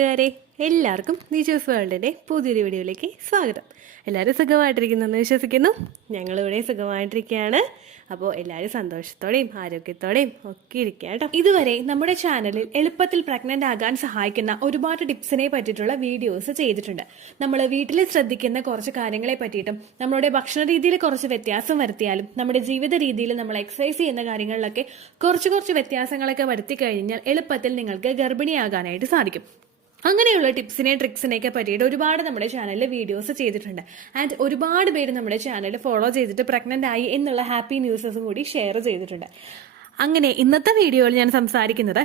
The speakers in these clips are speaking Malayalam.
കൂട്ടുകാരെ, എല്ലാവർക്കും നിജോസ് വേൾഡിൻ്റെ പുതിയൊരു വീഡിയോയിലേക്ക് സ്വാഗതം. എല്ലാവരും സുഖമായിട്ടിരിക്കുന്നെന്ന് വിശ്വസിക്കുന്നു. ഞങ്ങളിവിടെ സുഖമായിട്ടിരിക്കുകയാണ്. അപ്പോൾ എല്ലാവരും സന്തോഷത്തോടെയും ആരോഗ്യത്തോടെയും ഒക്കെ ഇരിക്കുക കേട്ടോ. ഇതുവരെ നമ്മുടെ ചാനലിൽ എളുപ്പത്തിൽ പ്രഗ്നൻ്റ് ആകാൻ സഹായിക്കുന്ന ഒരുപാട് ടിപ്സിനെ പറ്റിയിട്ടുള്ള വീഡിയോസ് ചെയ്തിട്ടുണ്ട്. നമ്മൾ വീട്ടിൽ ശ്രദ്ധിക്കുന്ന കുറച്ച് കാര്യങ്ങളെ പറ്റിയിട്ടും നമ്മളുടെ ഭക്ഷണ രീതിയിൽ കുറച്ച് വ്യത്യാസം വരുത്തിയാലും നമ്മുടെ ജീവിത രീതിയിൽ നമ്മൾ എക്സസൈസ് ചെയ്യുന്ന കാര്യങ്ങളിലൊക്കെ കുറച്ച് വ്യത്യാസങ്ങളൊക്കെ വരുത്തി കഴിഞ്ഞാൽ എളുപ്പത്തിൽ നിങ്ങൾക്ക് ഗർഭിണിയാകാനായിട്ട് സാധിക്കും. അങ്ങനെയുള്ള ടിപ്സിനെ ട്രിക്സിനെയൊക്കെ പറ്റിയിട്ട് ഒരുപാട് നമ്മുടെ ചാനലിൽ വീഡിയോസ് ചെയ്തിട്ടുണ്ട്. ആൻഡ് ഒരുപാട് പേര് നമ്മുടെ ചാനൽ ഫോളോ ചെയ്തിട്ട് പ്രഗ്നന്റ് ആയി എന്നുള്ള ഹാപ്പി ന്യൂസസും കൂടി ഷെയർ ചെയ്തിട്ടുണ്ട്. അങ്ങനെ ഇന്നത്തെ വീഡിയോയിൽ ഞാൻ സംസാരിക്കുന്നത്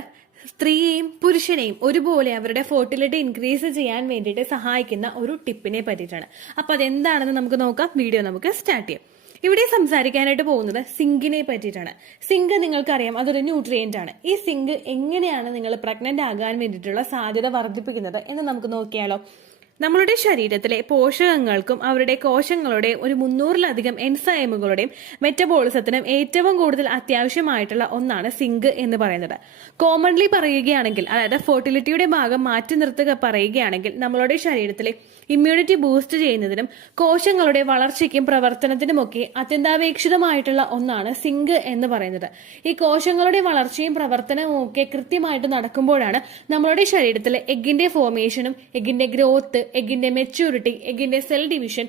സ്ത്രീയെയും പുരുഷനെയും ഒരുപോലെ അവരുടെ ഫെർട്ടിലിറ്റി ഇൻക്രീസ് ചെയ്യാൻ വേണ്ടിയിട്ട് സഹായിക്കുന്ന ഒരു ടിപ്പിനെ പറ്റിയിട്ടാണ്. അപ്പൊ അതെന്താണെന്ന് നമുക്ക് നോക്കാം. വീഡിയോ നമുക്ക് സ്റ്റാർട്ട് ചെയ്യാം. ഇവിടെ സംസാരിക്കാനായിട്ട് പോകുന്നത് സിങ്കിനെ പറ്റിയിട്ടാണ്. സിങ്ക് നിങ്ങൾക്കറിയാം, അതൊരു ന്യൂട്രിയന്റ് ആണ്. ഈ സിങ്ക് എങ്ങനെയാണ് നിങ്ങൾ പ്രഗ്നന്റ് ആകാൻ വേണ്ടിയിട്ടുള്ള സാധ്യത വർദ്ധിപ്പിക്കുന്നത് എന്ന് നമുക്ക് നോക്കിയാലോ. നമ്മളുടെ ശരീരത്തിലെ പോഷകങ്ങൾക്കും അവരുടെ കോശങ്ങളുടെ ഒരു 300-ലധികം എൻസൈമുകളുടെയും മെറ്റബോളിസത്തിനും ഏറ്റവും കൂടുതൽ അത്യാവശ്യമായിട്ടുള്ള ഒന്നാണ് സിങ്ക് എന്ന് പറയുന്നത്. കോമൺലി പറയുകയാണെങ്കിൽ, അതായത് ഫെർട്ടിലിറ്റിയുടെ ഭാഗം മാറ്റി നിർത്തുക പറയുകയാണെങ്കിൽ, നമ്മളുടെ ശരീരത്തിലെ ഇമ്മ്യൂണിറ്റി ബൂസ്റ്റ് ചെയ്യുന്നതിനും കോശങ്ങളുടെ വളർച്ചയ്ക്കും പ്രവർത്തനത്തിനുമൊക്കെ അത്യന്താപേക്ഷിതമായിട്ടുള്ള ഒന്നാണ് സിങ്ക് എന്ന് പറയുന്നത്. ഈ കോശങ്ങളുടെ വളർച്ചയും പ്രവർത്തനവും ഒക്കെ കൃത്യമായിട്ട് നടക്കുമ്പോഴാണ് നമ്മളുടെ ശരീരത്തിലെ എഗ്ഗിന്റെ ഫോർമേഷനും എഗ്ഗിന്റെ ഗ്രോത്ത്, എഗ്ഗിന്റെ മെച്യൂരിറ്റി, എഗ്ഗിന്റെ സെൽ ഡിവിഷൻ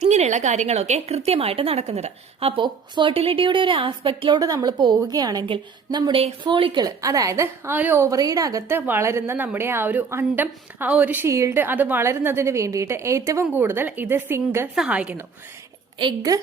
ഇങ്ങനെയുള്ള കാര്യങ്ങളൊക്കെ കൃത്യമായിട്ട് നടക്കുന്നത്. അപ്പോൾ ഫെർട്ടിലിറ്റിയുടെ ഒരു ആസ്പെക്റ്റിലോട്ട് നമ്മൾ പോവുകയാണെങ്കിൽ, നമ്മുടെ ഫോളിക്കിള്, അതായത് ആ ഒരു ഓവറിയുടെ അകത്ത് വളരുന്ന നമ്മുടെ ആ ഒരു അണ്ടം, ആ ഒരു ഷീൽഡ്, അത് വളരുന്നതിന് വേണ്ടിയിട്ട് ഏറ്റവും കൂടുതൽ ഇത് സിങ്ക് സഹായിക്കുന്നു. എഗ്ഗ്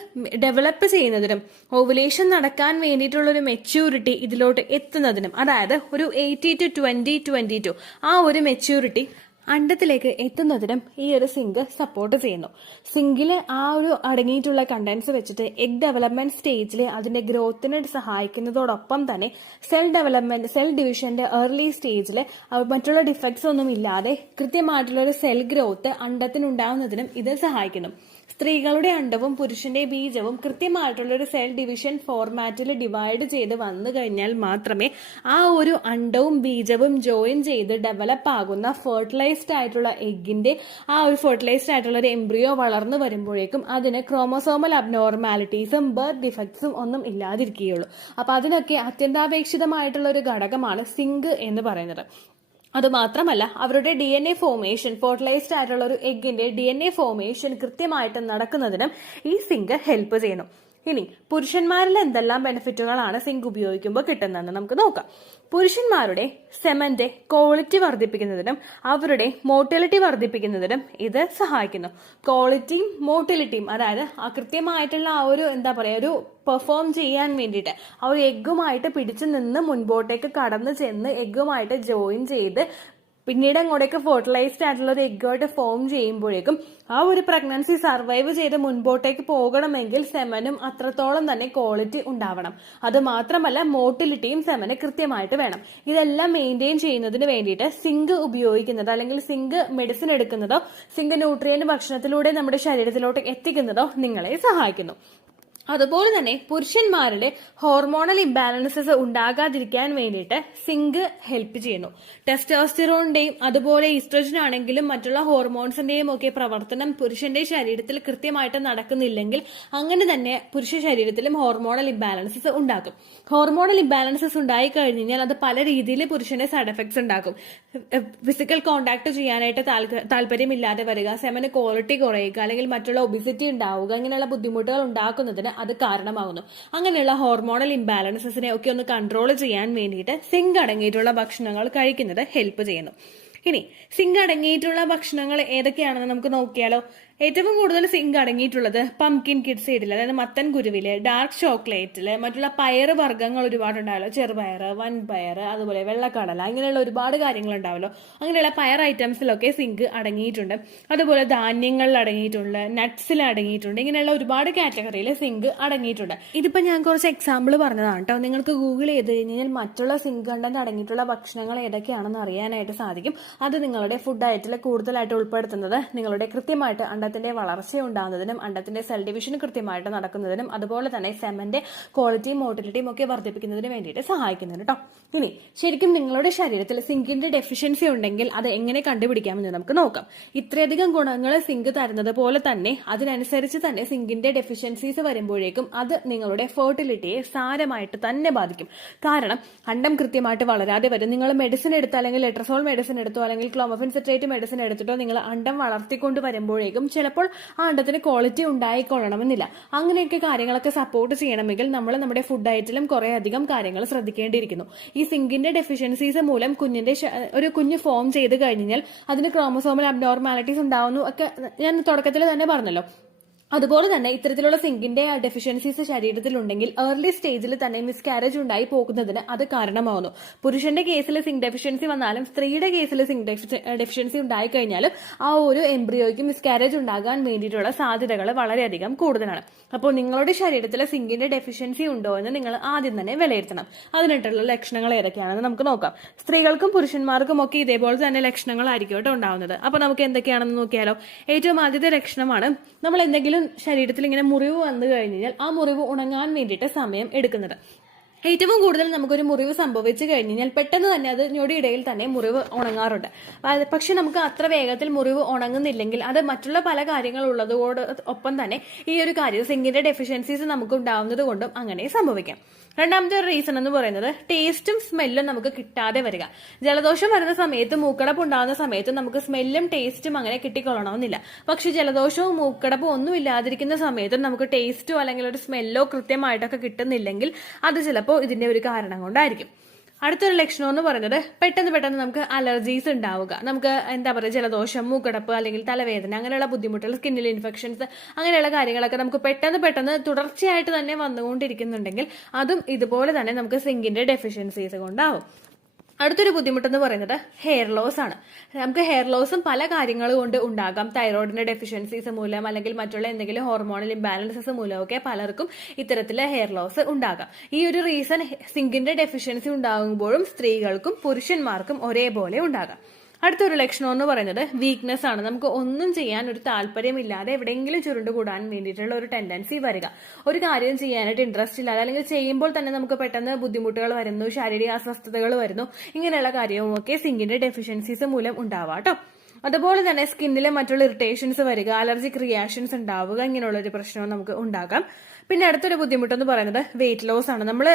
ഡെവലപ്പ് ചെയ്യുന്നതിനും ഓവുലേഷൻ നടക്കാൻ വേണ്ടിയിട്ടുള്ളൊരു മെച്യൂരിറ്റി ഇതിലോട്ട് എത്തുന്നതിനും, അതായത് ഒരു 80 to 20-22 ആ ഒരു മെച്യൂരിറ്റി അണ്ടത്തിലേക്ക് എത്തുന്നതിനും ഈ ഒരു സിങ്ക് സപ്പോർട്ട് ചെയ്യുന്നു. സിങ്കില് ആ ഒരു അടങ്ങിയിട്ടുള്ള കണ്ടൻസ് വെച്ചിട്ട് എഗ് ഡെവലപ്മെന്റ് സ്റ്റേജിൽ അതിന്റെ ഗ്രോത്തിനെ സഹായിക്കുന്നതോടൊപ്പം തന്നെ സെൽ ഡെവലപ്മെന്റ്, സെൽ ഡിവിഷന്റെ ഏർലി സ്റ്റേജിൽ മറ്റുള്ള ഡിഫക്ട്സ് ഒന്നും ഇല്ലാതെ കൃത്യമായിട്ടുള്ള ഒരു സെൽ ഗ്രോത്ത് അണ്ടത്തിനുണ്ടാവുന്നതിനും ഇത് സഹായിക്കുന്നു. സ്ത്രീകളുടെ അണ്ടവും പുരുഷന്റെ ബീജവും കൃത്യമായിട്ടുള്ള ഒരു സെൽ ഡിവിഷൻ ഫോർമാറ്റിൽ ഡിവൈഡ് ചെയ്ത് വന്നു കഴിഞ്ഞാൽ മാത്രമേ ആ ഒരു അണ്ടവും ബീജവും ജോയിൻ ചെയ്ത് ഡെവലപ്പ് ആകുന്ന ഫെർട്ടിലൈസ്ഡ് ആയിട്ടുള്ള എഗ്ഗിന്റെ ആ ഒരു ഫെർട്ടിലൈസ്ഡ് ആയിട്ടുള്ള ഒരു എംബ്രിയോ വളർന്നു വരുമ്പോഴേക്കും അതിന് ക്രോമസോമൽ അബ്നോർമാലിറ്റീസും ബർത്ത് ഡിഫക്ട്സും ഒന്നും ഇല്ലാതിരിക്കുകയുള്ളൂ. അപ്പൊ അതിനൊക്കെ അത്യന്താപേക്ഷിതമായിട്ടുള്ള ഒരു ഘടകമാണ് സിങ്ക് എന്ന് പറയുന്നത്. അതുമാത്രമല്ല, അവരുടെ DNA ഫോർമേഷൻ, ഫെർട്ടിലൈസ്ഡ് ആയിട്ടുള്ള ഒരു എഗ്ഗിന്റെ DNA ഫോർമേഷൻ കൃത്യമായിട്ട് നടക്കുന്നതിനും ഈ സിങ്ക് ഹെൽപ്പ് ചെയ്യുന്നു. ഇനി പുരുഷന്മാരിൽ എന്തെല്ലാം ബെനിഫിറ്റുകളാണ് സിങ്ക് ഉപയോഗിക്കുമ്പോൾ കിട്ടുന്നതെന്ന് നമുക്ക് നോക്കാം. പുരുഷന്മാരുടെ സെമന്റെ ക്വാളിറ്റി വർദ്ധിപ്പിക്കുന്നതിനും അവരുടെ മോട്ടിലിറ്റി വർദ്ധിപ്പിക്കുന്നതിനും ഇത് സഹായിക്കുന്നു. ക്വാളിറ്റിയും മോട്ടിലിറ്റിയും, അതായത് ആ കൃത്യമായിട്ടുള്ള ആ ഒരു ഒരു പെർഫോം ചെയ്യാൻ വേണ്ടിയിട്ട് ആ ഒരു എഗ്ഗുമായിട്ട് പിടിച്ചു നിന്ന് മുൻപോട്ടേക്ക് കടന്നു ചെന്ന് എഗ്ഗുമായിട്ട് ജോയിൻ ചെയ്ത് പിന്നീട് അങ്ങോട്ടേക്ക് ഫെർട്ടിലൈസ്ഡ് ആയിട്ടുള്ള ഒരു എഗ്ഗായിട്ട് ഫോം ചെയ്യുമ്പോഴേക്കും ആ ഒരു പ്രഗ്നൻസി സർവൈവ് ചെയ്ത് മുൻപോട്ടേക്ക് പോകണമെങ്കിൽ സെമനും അത്രത്തോളം തന്നെ ക്വാളിറ്റി ഉണ്ടാവണം. അത് മാത്രമല്ല, മോട്ടിലിറ്റിയും സെമന് കൃത്യമായിട്ട് വേണം. ഇതെല്ലാം മെയിൻറ്റെയിൻ ചെയ്യുന്നതിന് വേണ്ടിയിട്ട് സിങ്ക് ഉപയോഗിക്കുന്നത്, അല്ലെങ്കിൽ സിങ്ക് മെഡിസിൻ എടുക്കുന്നതോ സിങ്ക് ന്യൂട്രിയന്റ് ഭക്ഷണത്തിലൂടെ നമ്മുടെ ശരീരത്തിലോട്ട് എത്തിക്കുന്നതോ നിങ്ങളെ സഹായിക്കുന്നു. അതുപോലെ തന്നെ പുരുഷന്മാരുടെ ഹോർമോണൽ ഇംബാലൻസസ് ഉണ്ടാകാതിരിക്കാൻ വേണ്ടിയിട്ട് സിങ്ക് ഹെൽപ്പ് ചെയ്യുന്നു. ടെസ്റ്റോസ്റ്റിറോണിന്റെയും അതുപോലെ ഈസ്ട്രോജൻ ആണെങ്കിലും മറ്റുള്ള ഹോർമോൺസിന്റെയും ഒക്കെ പ്രവർത്തനം പുരുഷന്റെ ശരീരത്തിൽ കൃത്യമായിട്ട് നടക്കുന്നില്ലെങ്കിൽ അങ്ങനെ തന്നെ പുരുഷ ശരീരത്തിലും ഹോർമോണൽ ഇംബാലൻസസ് ഉണ്ടാക്കും. ഹോർമോണൽ ഇംബാലൻസസ് ഉണ്ടായി കഴിഞ്ഞാൽ അത് പല രീതിയിൽ പുരുഷന്റെ സൈഡ് എഫക്ട്സ് ഉണ്ടാക്കും. ഫിസിക്കൽ കോണ്ടാക്ട് ചെയ്യാനായിട്ട് താല്പര്യമില്ലാതെ വരിക, സെമന് ക്വാളിറ്റി കുറയുക, അല്ലെങ്കിൽ മറ്റുള്ള ഒബിസിറ്റി ഉണ്ടാവുക, ഇങ്ങനെയുള്ള ബുദ്ധിമുട്ടുകൾ ഉണ്ടാക്കുന്നതിന് അത് കാരണമാകുന്നു. അങ്ങനെയുള്ള ഹോർമോണൽ ഇംബാലൻസസിനെ ഒക്കെ ഒന്ന് കൺട്രോൾ ചെയ്യാൻ വേണ്ടിയിട്ട് സിങ്ക് അടങ്ങിയിട്ടുള്ള ഭക്ഷണങ്ങൾ കഴിക്കുന്നത് ഹെൽപ്പ് ചെയ്യുന്നു. ഇനി സിങ്ക് അടങ്ങിയിട്ടുള്ള ഭക്ഷണങ്ങൾ ഏതൊക്കെയാണെന്ന് നമുക്ക് നോക്കിയാലോ. ഏറ്റവും കൂടുതൽ സിങ്ക് അടങ്ങിയിട്ടുള്ളത് പംകിൻ കിഡ് സീഡിൽ, അതായത് മത്തൻ കുരുവില്, ഡാർക്ക് ചോക്ലേറ്റില്, മറ്റുള്ള പയറ് വർഗ്ഗങ്ങൾ ഒരുപാടുണ്ടാവല്ലോ, ചെറുപയർ, വൻപയർ, അതുപോലെ വെള്ളക്കടല, ഇങ്ങനെയുള്ള ഒരുപാട് കാര്യങ്ങൾ ഉണ്ടാവല്ലോ. അങ്ങനെയുള്ള പയർ ഐറ്റംസിലൊക്കെ സിങ്ക് അടങ്ങിയിട്ടുണ്ട്. അതുപോലെ ധാന്യങ്ങളിൽ അടങ്ങിയിട്ടുണ്ട്, നട്ട്സിൽ അടങ്ങിയിട്ടുണ്ട്. ഇങ്ങനെയുള്ള ഒരുപാട് കാറ്റഗറിയിൽ സിങ്ക് അടങ്ങിയിട്ടുണ്ട്. ഇതിപ്പോ ഞാൻ കുറച്ച് എക്സാമ്പിൾ പറഞ്ഞതാണ് കേട്ടോ. നിങ്ങൾക്ക് ഗൂഗിൾ ചെയ്ത് കഴിഞ്ഞാൽ മറ്റുള്ള സിങ്ക് കണ്ടന്റ് അടങ്ങിയിട്ടുള്ള ഭക്ഷണങ്ങൾ ഏതൊക്കെയാണെന്ന് അറിയാനായിട്ട് സാധിക്കും. അത് നിങ്ങളുടെ ഫുഡ് ഡയറ്റിൽ കൂടുതലായിട്ട് ഉൾപ്പെടുത്തുന്നത് നിങ്ങളുടെ കൃത്യമായിട്ട് അണ്ടത്തിന്റെ വളർച്ച ഉണ്ടാകുന്നതിനും അണ്ടത്തിന്റെ സെൽ ഡിവിഷൻ കൃത്യമായിട്ട് നടക്കുന്നതിനും അതുപോലെ തന്നെ സെമന്റെ ക്വാളിറ്റിയും മോട്ടിലിറ്റിയും ഒക്കെ വർദ്ധിപ്പിക്കുന്നതിന് വേണ്ടിയിട്ട് സഹായിക്കുന്നുണ്ട് കേട്ടോ. ഇനി ശരിക്കും നിങ്ങളുടെ ശരീരത്തിൽ സിങ്കിന്റെ ഡെഫിഷ്യൻസി ഉണ്ടെങ്കിൽ അത് എങ്ങനെ കണ്ടുപിടിക്കാമെന്ന് നമുക്ക് നോക്കാം. ഇത്രയധികം ഗുണങ്ങൾ സിങ്ക് തരുന്നത് പോലെ തന്നെ അതിനനുസരിച്ച് തന്നെ സിങ്കിന്റെ ഡെഫിഷ്യൻസീസ് വരുമ്പോഴേക്കും അത് നിങ്ങളുടെ ഫെർട്ടിലിറ്റിയെ സാരമായിട്ട് തന്നെ ബാധിക്കും. കാരണം അണ്ടം കൃത്യമായിട്ട് വളരാതെ വരും. നിങ്ങൾ മെഡിസിൻ എടുത്തോ അല്ലെങ്കിൽ ലെട്രസോൾ മെഡിസിൻ എടുത്തോ അല്ലെങ്കിൽ ക്ലോമഫിൻ സിട്രേറ്റ് മെഡിസിൻ എടുത്തിട്ടോ നിങ്ങൾ അണ്ടം വളർത്തിക്കൊണ്ട് വരുമ്പോഴേക്കും ചിലപ്പോൾ ആ അണ്ടത്തിന് ക്വാളിറ്റി ഉണ്ടായിക്കൊള്ളണമെന്നില്ല. അങ്ങനെയൊക്കെ കാര്യങ്ങളൊക്കെ സപ്പോർട്ട് ചെയ്യണമെങ്കിൽ നമ്മൾ നമ്മുടെ ഫുഡ് ഡയറ്റിലും കുറെ അധികം കാര്യങ്ങൾ ശ്രദ്ധിക്കേണ്ടിയിരിക്കുന്നു. ഈ സിങ്കിന്റെ ഡെഫിഷ്യൻസീസ് മൂലം ഒരു കുഞ്ഞ് ഫോം ചെയ്ത് കഴിഞ്ഞാൽ അതിന് ക്രോമസോമൽ അബ്നോർമാലിറ്റീസ് ഉണ്ടാവുന്നു ഒക്കെ ഞാൻ തുടക്കത്തിൽ തന്നെ പറഞ്ഞല്ലോ. അതുപോലെ തന്നെ ഇത്തരത്തിലുള്ള സിങ്കിന്റെ ഡെഫിഷ്യൻസീസ് ശരീരത്തിലുണ്ടെങ്കിൽ ഏർലി സ്റ്റേജിൽ തന്നെ മിസ്കാരേജ് ഉണ്ടായി പോകുന്നതിന് അത് കാരണമാവുന്നു. പുരുഷന്റെ കേസിൽ സിങ്ക് ഡെഫിഷ്യൻസി വന്നാലും സ്ത്രീയുടെ കേസിൽ സിങ്ക് ഡെഫിഷ്യൻസി ഉണ്ടായി കഴിഞ്ഞാലും ആ ഒരു എംബ്രിയോയ്ക്ക് മിസ്കാരേജ് ഉണ്ടാകാൻ വേണ്ടിയിട്ടുള്ള സാധ്യതകൾ വളരെയധികം കൂടുതലാണ്. അപ്പോൾ നിങ്ങളുടെ ശരീരത്തിൽ സിങ്കിന്റെ ഡെഫിഷ്യൻസി ഉണ്ടോ എന്ന് നിങ്ങൾ ആദ്യം തന്നെ വിലയിരുത്തണം. അതിനായിട്ടുള്ള ലക്ഷണങ്ങൾ ഏതൊക്കെയാണെന്ന് നമുക്ക് നോക്കാം. സ്ത്രീകൾക്കും പുരുഷന്മാർക്കും ഒക്കെ ഇതേപോലെ തന്നെ ലക്ഷണങ്ങളായിരിക്കും കേട്ടോ ഉണ്ടാവുന്നത്. അപ്പൊ നമുക്ക് എന്തൊക്കെയാണെന്ന് നോക്കിയാലോ. ഏറ്റവും ആദ്യത്തെ ലക്ഷണമാണ് നമ്മൾ എന്തെങ്കിലും ശരീരത്തിൽ ഇങ്ങനെ മുറിവ് വന്നു കഴിഞ്ഞാൽ ആ മുറിവ് ഉണങ്ങാൻ വേണ്ടിയിട്ട് സമയം എടുക്കുന്നത്. ഏറ്റവും കൂടുതൽ നമുക്കൊരു മുറിവ് സംഭവിച്ചു കഴിഞ്ഞാൽ പെട്ടെന്ന് തന്നെ അത് ഞൊടിയിടയിൽ തന്നെ മുറിവ് ഉണങ്ങാറുണ്ട്. പക്ഷെ നമുക്ക് അത്ര വേഗത്തിൽ മുറിവ് ഉണങ്ങുന്നില്ലെങ്കിൽ അത് മറ്റുള്ള പല കാര്യങ്ങൾ ഉള്ളതോട് ഒപ്പം തന്നെ ഈ ഒരു കാര്യം സിങ്കിന്റെ ഡെഫിഷ്യൻസീസ് നമുക്ക് ഉണ്ടാവുന്നത് കൊണ്ടും അങ്ങനെ സംഭവിക്കാം. രണ്ടാമത്തെ ഒരു റീസൺ എന്ന് പറയുന്നത് ടേസ്റ്റും സ്മെല്ലും നമുക്ക് കിട്ടാതെ വരിക. ജലദോഷം വരുന്ന സമയത്ത് മൂക്കടപ്പ് ഉണ്ടാകുന്ന സമയത്ത് നമുക്ക് സ്മെല്ലും ടേസ്റ്റും അങ്ങനെ കിട്ടിക്കൊള്ളണമെന്നില്ല. പക്ഷെ ജലദോഷവും മൂക്കടപ്പും ഒന്നും ഇല്ലാതിരിക്കുന്ന സമയത്തും നമുക്ക് ടേസ്റ്റോ അല്ലെങ്കിൽ ഒരു സ്മെല്ലോ കൃത്യമായിട്ടൊക്കെ കിട്ടുന്നില്ലെങ്കിൽ അത് ചിലപ്പോൾ ഇതിന്റെ ഒരു കാരണം കൊണ്ടായിരിക്കും. അടുത്തൊരു ലക്ഷണം എന്ന് പറയുന്നത് പെട്ടെന്ന് നമുക്ക് അലർജീസ് ഉണ്ടാവുക. നമുക്ക് എന്താ പറയുക, ജലദോഷം, മൂക്കടപ്പ് അല്ലെങ്കിൽ തലവേദന അങ്ങനെയുള്ള ബുദ്ധിമുട്ടുകൾ, സ്കിന്നിൽ ഇൻഫെക്ഷൻസ് അങ്ങനെയുള്ള കാര്യങ്ങളൊക്കെ നമുക്ക് പെട്ടെന്ന് തുടർച്ചയായിട്ട് തന്നെ വന്നുകൊണ്ടിരിക്കുന്നുണ്ടെങ്കിൽ അതും ഇതുപോലെ തന്നെ നമുക്ക് സിങ്കിന്റെ ഡെഫിഷ്യൻസീസ് കൊണ്ടാവും. അടുത്തൊരു ബുദ്ധിമുട്ടെന്ന് പറയുന്നത് ഹെയർ ലോസ് ആണ്. നമുക്ക് ഹെയർ ലോസും പല കാര്യങ്ങൾ കൊണ്ട് ഉണ്ടാകാം. തൈറോയിഡിന്റെ ഡെഫിഷ്യൻസീസ് മൂലം അല്ലെങ്കിൽ മറ്റുള്ള എന്തെങ്കിലും ഹോർമോണൽ ഇംബാലൻസസ് മൂലമൊക്കെ പലർക്കും ഇത്തരത്തിലെ ഹെയർ ലോസ് ഉണ്ടാകാം. ഈ ഒരു റീസൺ സിങ്കിന്റെ ഡെഫിഷ്യൻസി ഉണ്ടാകുമ്പോഴും സ്ത്രീകൾക്കും പുരുഷന്മാർക്കും ഒരേപോലെ ഉണ്ടാകാം. അടുത്തൊരു ലക്ഷണം എന്ന് പറയുന്നത് വീക്ക്നെസ് ആണ്. നമുക്ക് ഒന്നും ചെയ്യാൻ ഒരു താല്പര്യമില്ലാതെ എവിടെയെങ്കിലും ചുരുണ്ടുകൂടാൻ വേണ്ടിയിട്ടുള്ള ഒരു ടെൻഡൻസി വരിക. ഒരു കാര്യം ചെയ്യാനായിട്ട് ഇൻട്രസ്റ്റ് ഇല്ലാതെ അല്ലെങ്കിൽ ചെയ്യുമ്പോൾ തന്നെ നമുക്ക് പെട്ടെന്ന് ബുദ്ധിമുട്ടുകൾ വരുന്നു, ശാരീരിക അസ്വസ്ഥതകൾ വരുന്നു, ഇങ്ങനെയുള്ള കാര്യവുമൊക്കെ സിങ്കിന്റെ ഡെഫിഷ്യൻസീസ് മൂലം ഉണ്ടാവാം കേട്ടോ. അതുപോലെ തന്നെ സ്കിന്നിലെ മറ്റുള്ള ഇറിറ്റേഷൻസ് വരിക, അലർജിക് റിയാക്ഷൻസ് ഉണ്ടാവുക, ഇങ്ങനെയുള്ള ഒരു പ്രശ്നവും നമുക്ക് ഉണ്ടാകാം. പിന്നെ അടുത്തൊരു ബുദ്ധിമുട്ടെന്ന് പറയുന്നത് വെയിറ്റ് ലോസ് ആണ്. നമ്മൾ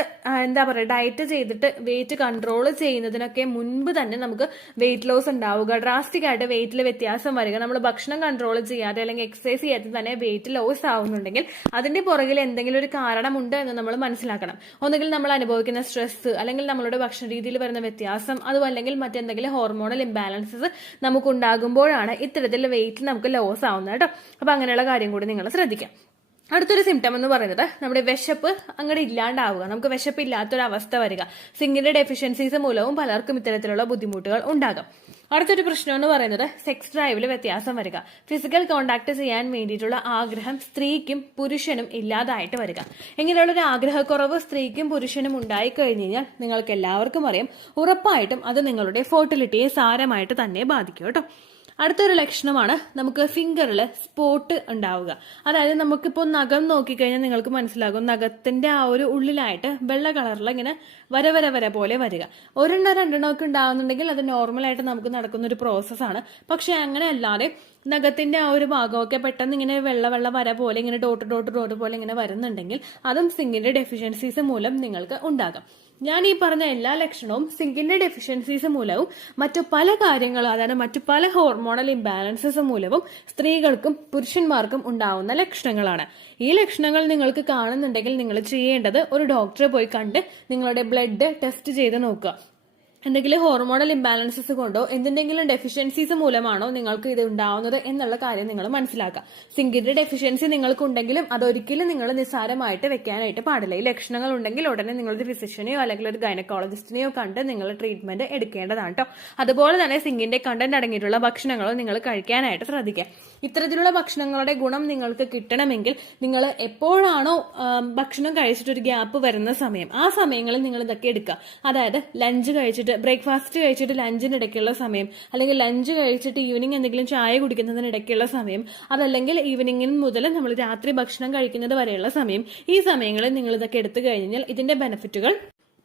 എന്താ പറയുക, ഡയറ്റ് ചെയ്തിട്ട് വെയിറ്റ് കൺട്രോൾ ചെയ്യുന്നതിനൊക്കെ മുൻപ് തന്നെ നമുക്ക് വെയിറ്റ് ലോസ് ഉണ്ടാവുക, ഡ്രാസ്റ്റിക് ആയിട്ട് വെയിറ്റിൽ വ്യത്യാസം വരിക. നമ്മൾ ഭക്ഷണം കൺട്രോൾ ചെയ്യാതെ അല്ലെങ്കിൽ എക്സസൈസ് ചെയ്യാതെ തന്നെ വെയിറ്റ് ലോസ് ആവുന്നുണ്ടെങ്കിൽ അതിന്റെ പുറകിൽ എന്തെങ്കിലും ഒരു കാരണമുണ്ട് എന്ന് നമ്മൾ മനസ്സിലാക്കണം. ഒന്നുകിൽ നമ്മൾ അനുഭവിക്കുന്ന സ്ട്രെസ്, അല്ലെങ്കിൽ നമ്മളുടെ ഭക്ഷണ രീതിയിൽ വരുന്ന വ്യത്യാസം, അതും അല്ലെങ്കിൽ മറ്റെന്തെങ്കിലും ഹോർമോണൽ ഇംബാലൻസസ് നമുക്ക് ഉണ്ടാകുമ്പോഴാണ് ഇത്തരത്തിൽ വെയിറ്റ് നമുക്ക് ലോസ് ആവുന്നത് കേട്ടോ. അപ്പൊ അങ്ങനെയുള്ള കാര്യം കൂടി നിങ്ങൾ ശ്രദ്ധിക്കാം. അടുത്തൊരു സിംറ്റം എന്ന് പറയുന്നത് നമ്മുടെ വിശപ്പ് അങ്ങോട്ട് ഇല്ലാണ്ടാവുക, നമുക്ക് വിശപ്പ് ഇല്ലാത്തൊരവസ്ഥ വരിക. സിങ്കിന്റെ ഡെഫിഷ്യൻസീസ് മൂലവും പലർക്കും ഇത്തരത്തിലുള്ള ബുദ്ധിമുട്ടുകൾ ഉണ്ടാകും. അടുത്തൊരു പ്രശ്നം എന്ന് പറയുന്നത് സെക്സ് ഡ്രൈവിൽ വ്യത്യാസം വരിക. ഫിസിക്കൽ കോണ്ടാക്ട് ചെയ്യാൻ വേണ്ടിയിട്ടുള്ള ആഗ്രഹം സ്ത്രീക്കും പുരുഷനും ഇല്ലാതായിട്ട് വരിക. ഇങ്ങനെയുള്ള ഒരു ആഗ്രഹക്കുറവ് സ്ത്രീക്കും പുരുഷനും ഉണ്ടായി കഴിഞ്ഞു കഴിഞ്ഞാൽ നിങ്ങൾക്ക് എല്ലാവർക്കും അറിയാം, ഉറപ്പായിട്ടും അത് നിങ്ങളുടെ ഫെർട്ടിലിറ്റിയെ സാരമായിട്ട് തന്നെ ബാധിക്കും കേട്ടോ. അടുത്തൊരു ലക്ഷണമാണ് നമുക്ക് ഫിംഗറിൽ സ്പോട്ട് ഉണ്ടാവുക. അതായത് നമുക്കിപ്പോൾ നഖം നോക്കിക്കഴിഞ്ഞാൽ നിങ്ങൾക്ക് മനസ്സിലാകും, നഖത്തിന്റെ ആ ഒരു ഉള്ളിലായിട്ട് വെള്ള കളറിൽ ഇങ്ങനെ വര പോലെ വരിക. ഒരെണ്ണോ രണ്ടെണ്ണോ ഒക്കെ ഉണ്ടാവുന്നുണ്ടെങ്കിൽ അത് നോർമലായിട്ട് നമുക്ക് നടക്കുന്ന ഒരു പ്രോസസ്സാണ്. പക്ഷെ അങ്ങനെ അല്ലാതെ നഖത്തിന്റെ ആ ഒരു ഭാഗമൊക്കെ പെട്ടെന്ന് ഇങ്ങനെ വെള്ള വര പോലെ ഇങ്ങനെ ഡോട്ട് പോലെ ഇങ്ങനെ വരുന്നുണ്ടെങ്കിൽ അതും സിങ്കിന്റെ ഡെഫിഷ്യൻസീസ് മൂലം നിങ്ങൾക്ക് ഉണ്ടാകാം. ഞാൻ ഈ പറഞ്ഞ എല്ലാ ലക്ഷണവും സിങ്കിന്റെ ഡെഫിഷ്യൻസീസ് മൂലവും മറ്റു പല കാര്യങ്ങളും, അതായത് മറ്റു പല ഹോർമോണൽ ഇംബാലൻസസ് മൂലവും സ്ത്രീകൾക്കും പുരുഷന്മാർക്കും ഉണ്ടാവുന്ന ലക്ഷണങ്ങളാണ്. ഈ ലക്ഷണങ്ങൾ നിങ്ങൾക്ക് കാണുന്നുണ്ടെങ്കിൽ നിങ്ങൾ ചെയ്യേണ്ടത് ഒരു ഡോക്ടറെ പോയി കണ്ട് നിങ്ങളുടെ ബ്ലഡ് ടെസ്റ്റ് ചെയ്ത് നോക്കുക. എന്തെങ്കിലും ഹോർമോണൽ ഇംബാലൻസസ് കൊണ്ടോ എന്തെങ്കിലും ഡെഫിഷ്യൻസീസ് മൂലമാണോ നിങ്ങൾക്ക് ഇത് ഉണ്ടാവുന്നത് എന്നുള്ള കാര്യം നിങ്ങൾ മനസ്സിലാക്കുക. സിങ്കിന്റെ ഡെഫിഷ്യൻസി നിങ്ങൾക്കുണ്ടെങ്കിലും അതൊരിക്കലും നിങ്ങൾ നിസ്സാരമായിട്ട് വെക്കാനായിട്ട് പാടില്ല. ഈ ലക്ഷണങ്ങൾ ഉണ്ടെങ്കിൽ ഉടനെ നിങ്ങളൊരു ഫിസിഷ്യനെയോ അല്ലെങ്കിൽ ഒരു ഗൈനക്കോളജിസ്റ്റിനെയോ കണ്ട് നിങ്ങൾ ട്രീറ്റ്മെന്റ് എടുക്കേണ്ടതാണ് കേട്ടോ. അതുപോലെ തന്നെ സിങ്കിന്റെ കണ്ടന്റ് അടങ്ങിയിട്ടുള്ള ഭക്ഷണങ്ങളോ നിങ്ങൾ കഴിക്കാനായിട്ട് ശ്രദ്ധിക്കുക. ഇത്തരത്തിലുള്ള ഭക്ഷണങ്ങളുടെ ഗുണം നിങ്ങൾക്ക് കിട്ടണമെങ്കിൽ നിങ്ങൾ എപ്പോഴാണോ ഭക്ഷണം കഴിച്ചിട്ട് ഒരു ഗ്യാപ്പ് വരുന്ന സമയം, ആ സമയങ്ങളിൽ നിങ്ങൾ ഇതൊക്കെ എടുക്കുക. അതായത് ലഞ്ച് കഴിച്ചിട്ട്, ബ്രേക്ക്ഫാസ്റ്റ് കഴിച്ചിട്ട് ലഞ്ചിനിടയ്ക്കുള്ള സമയം, അല്ലെങ്കിൽ ലഞ്ച് കഴിച്ചിട്ട് ഈവനിങ് എന്തെങ്കിലും ചായ കുടിക്കുന്നതിനിടയ്ക്കുള്ള സമയം, അതല്ലെങ്കിൽ ഈവനിങ്ങിന് മുതൽ നമ്മൾ രാത്രി ഭക്ഷണം കഴിക്കുന്നത് വരെയുള്ള സമയം. ഈ സമയങ്ങളിൽ നിങ്ങൾ ഇതൊക്കെ എടുത്തു കഴിഞ്ഞാൽ ഇതിന്റെ ബെനിഫിറ്റുകൾ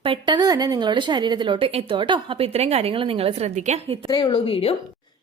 പെട്ടെന്ന് തന്നെ നിങ്ങളുടെ ശരീരത്തിലോട്ട് എത്തും കേട്ടോ. അപ്പൊ ഇത്രയും കാര്യങ്ങൾ നിങ്ങൾ ശ്രദ്ധിക്കുക. ഇത്രയേ ഉള്ളൂ വീഡിയോ.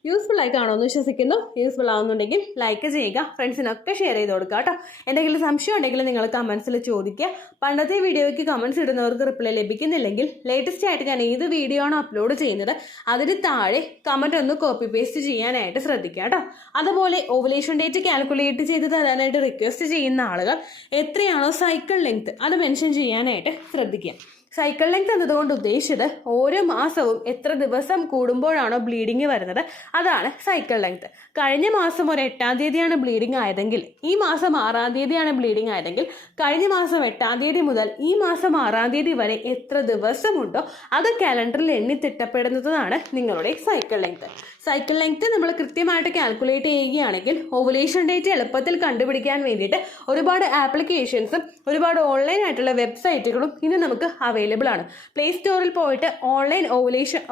യൂസ്ഫുൾ ആയി കാണുമെന്ന് വിശ്വസിക്കുന്നു. യൂസ്ഫുൾ ആവുന്നുണ്ടെങ്കിൽ ലൈക്ക് ചെയ്യുക, ഫ്രണ്ട്സിനൊക്കെ ഷെയർ ചെയ്ത് കൊടുക്കുക കേട്ടോ. എന്തെങ്കിലും സംശയം ഉണ്ടെങ്കിൽ നിങ്ങൾ കമന്റ്സിൽ ചോദിക്കുക. പണ്ടത്തെ വീഡിയോയ്ക്ക് കമന്റ്സ് ഇടുന്നവർക്ക് റിപ്ലൈ ലഭിക്കുന്നില്ലെങ്കിൽ ലേറ്റസ്റ്റ് ആയിട്ട് ഞാൻ ഏത് വീഡിയോ ആണോ അപ്ലോഡ് ചെയ്യുന്നത് അതിന് താഴെ കമന്റ് ഒന്ന് കോപ്പി പേസ്റ്റ് ചെയ്യാനായിട്ട് ശ്രദ്ധിക്കുക കേട്ടോ. അതുപോലെ ഓവുലേഷൻ ഡേറ്റ് കാൽക്കുലേറ്റ് ചെയ്ത് തരാനായിട്ട് റിക്വസ്റ്റ് ചെയ്യുന്ന ആളുകൾ എത്രയാണോ സൈക്കിൾ ലെങ്ത് അത് മെൻഷൻ ചെയ്യാനായിട്ട് ശ്രദ്ധിക്കുക. സൈക്കിൾ ലെങ്ത് എന്നതുകൊണ്ട് ഉദ്ദേശിച്ചത് ഓരോ മാസവും എത്ര ദിവസം കൂടുമ്പോഴാണോ ബ്ലീഡിങ് വരുന്നത് അതാണ് സൈക്കിൾ ലെങ്ത്. കഴിഞ്ഞ മാസം ഒരു 8-ാം തീയതിയാണ് ബ്ലീഡിങ് ആയതെങ്കിൽ ഈ മാസം 6-ാം തീയതിയാണ് ബ്ലീഡിങ് ആയതെങ്കിൽ കഴിഞ്ഞ മാസം 8-ാം തീയതി മുതൽ ഈ മാസം 6-ാം തീയതി വരെ എത്ര ദിവസമുണ്ടോ അത് കാലണ്ടറിൽ എണ്ണി തിട്ടപ്പെടുന്നതാണ് നിങ്ങളുടെ സൈക്കിൾ ലെങ്ത്. സൈക്കിൾ ലെങ്ത് നമ്മൾ കൃത്യമായിട്ട് കാൽക്കുലേറ്റ് ചെയ്യുകയാണെങ്കിൽ ഓവുലേഷൻ ഡേറ്റ് എളുപ്പത്തിൽ കണ്ടുപിടിക്കാൻ വേണ്ടിയിട്ട് ഒരുപാട് ആപ്ലിക്കേഷൻസും ഒരുപാട് ഓൺലൈൻ ആയിട്ടുള്ള വെബ്സൈറ്റുകളും ഇന്ന് നമുക്ക് അവൈലബിൾ ആണ്. പ്ലേ സ്റ്റോറിൽ പോയിട്ട് ഓൺലൈൻ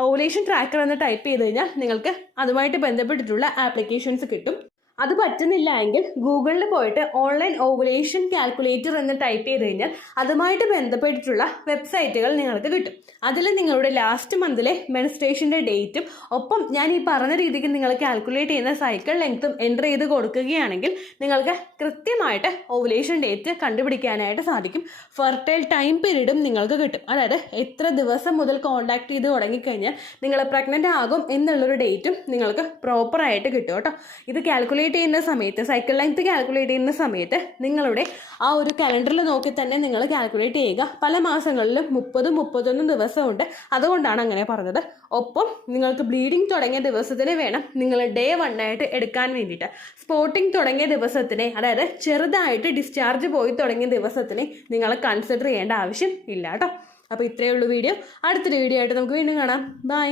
ഓവുലേഷൻ ട്രാക്കർ എന്ന് ടൈപ്പ് ചെയ്ത് കഴിഞ്ഞാൽ നിങ്ങൾക്ക് അതുമായിട്ട് ബന്ധപ്പെട്ടിട്ടുള്ള ആപ്ലിക്കേഷൻസ് കിട്ടും. അത് പറ്റുന്നില്ല എങ്കിൽ ഗൂഗിളിൽ പോയിട്ട് ഓൺലൈൻ ഓവുലേഷൻ കാൽക്കുലേറ്റർ എന്ന് ടൈപ്പ് ചെയ്ത് കഴിഞ്ഞാൽ അതുമായിട്ട് ബന്ധപ്പെട്ടിട്ടുള്ള വെബ്സൈറ്റുകൾ നിങ്ങൾക്ക് കിട്ടും. അതിൽ നിങ്ങളുടെ ലാസ്റ്റ് മന്തിലെ മെൻസ്ട്രേഷൻ്റെ ഡേറ്റും ഒപ്പം ഞാൻ ഈ പറഞ്ഞ രീതിക്ക് നിങ്ങൾ കാൽക്കുലേറ്റ് ചെയ്യുന്ന സൈക്കിൾ ലെങ്ത്തും എൻ്റർ ചെയ്ത് കൊടുക്കുകയാണെങ്കിൽ നിങ്ങൾക്ക് കൃത്യമായിട്ട് ഓവുലേഷൻ ഡേറ്റ് കണ്ടുപിടിക്കാനായിട്ട് സാധിക്കും. ഫെർട്ടൈൽ ടൈം പീരീഡും നിങ്ങൾക്ക് കിട്ടും. അതായത് എത്ര ദിവസം മുതൽ കോൺടാക്ട് ചെയ്ത് തുടങ്ങിക്കഴിഞ്ഞാൽ നിങ്ങൾ പ്രഗ്നൻ്റ് ആകും എന്നുള്ളൊരു ഡേറ്റും നിങ്ങൾക്ക് പ്രോപ്പറായിട്ട് കിട്ടും കേട്ടോ. ഇത് കാൽക്കുലേറ്റ് ചെയ്യുന്ന സമയത്ത്, സൈക്കിൾ ലെങ്ത് കാൽക്കുലേറ്റ് ചെയ്യുന്ന സമയത്ത് നിങ്ങളുടെ ആ ഒരു കലണ്ടറിൽ നോക്കി തന്നെ നിങ്ങൾ കാൽക്കുലേറ്റ് ചെയ്യുക. പല മാസങ്ങളിലും 30-31 ദിവസമുണ്ട്, അതുകൊണ്ടാണ് അങ്ങനെ പറഞ്ഞത്. ഒപ്പം നിങ്ങൾക്ക് ബ്ലീഡിങ് തുടങ്ങിയ ദിവസത്തിന് വേണം നിങ്ങൾ ഡേ 1 ആയിട്ട് എടുക്കാൻ വേണ്ടിയിട്ട്. സ്പോട്ടിങ് തുടങ്ങിയ ദിവസത്തിനെ, അതായത് ചെറുതായിട്ട് ഡിസ്ചാർജ് പോയി തുടങ്ങിയ ദിവസത്തിനെ നിങ്ങൾ കൺസിഡർ ചെയ്യേണ്ട ആവശ്യം ഇല്ല കേട്ടോ. അപ്പോൾ ഇത്രയേ ഉള്ളൂ വീഡിയോ. അടുത്തൊരു വീഡിയോ ആയിട്ട് നമുക്ക് വീണ്ടും കാണാം. ബൈ.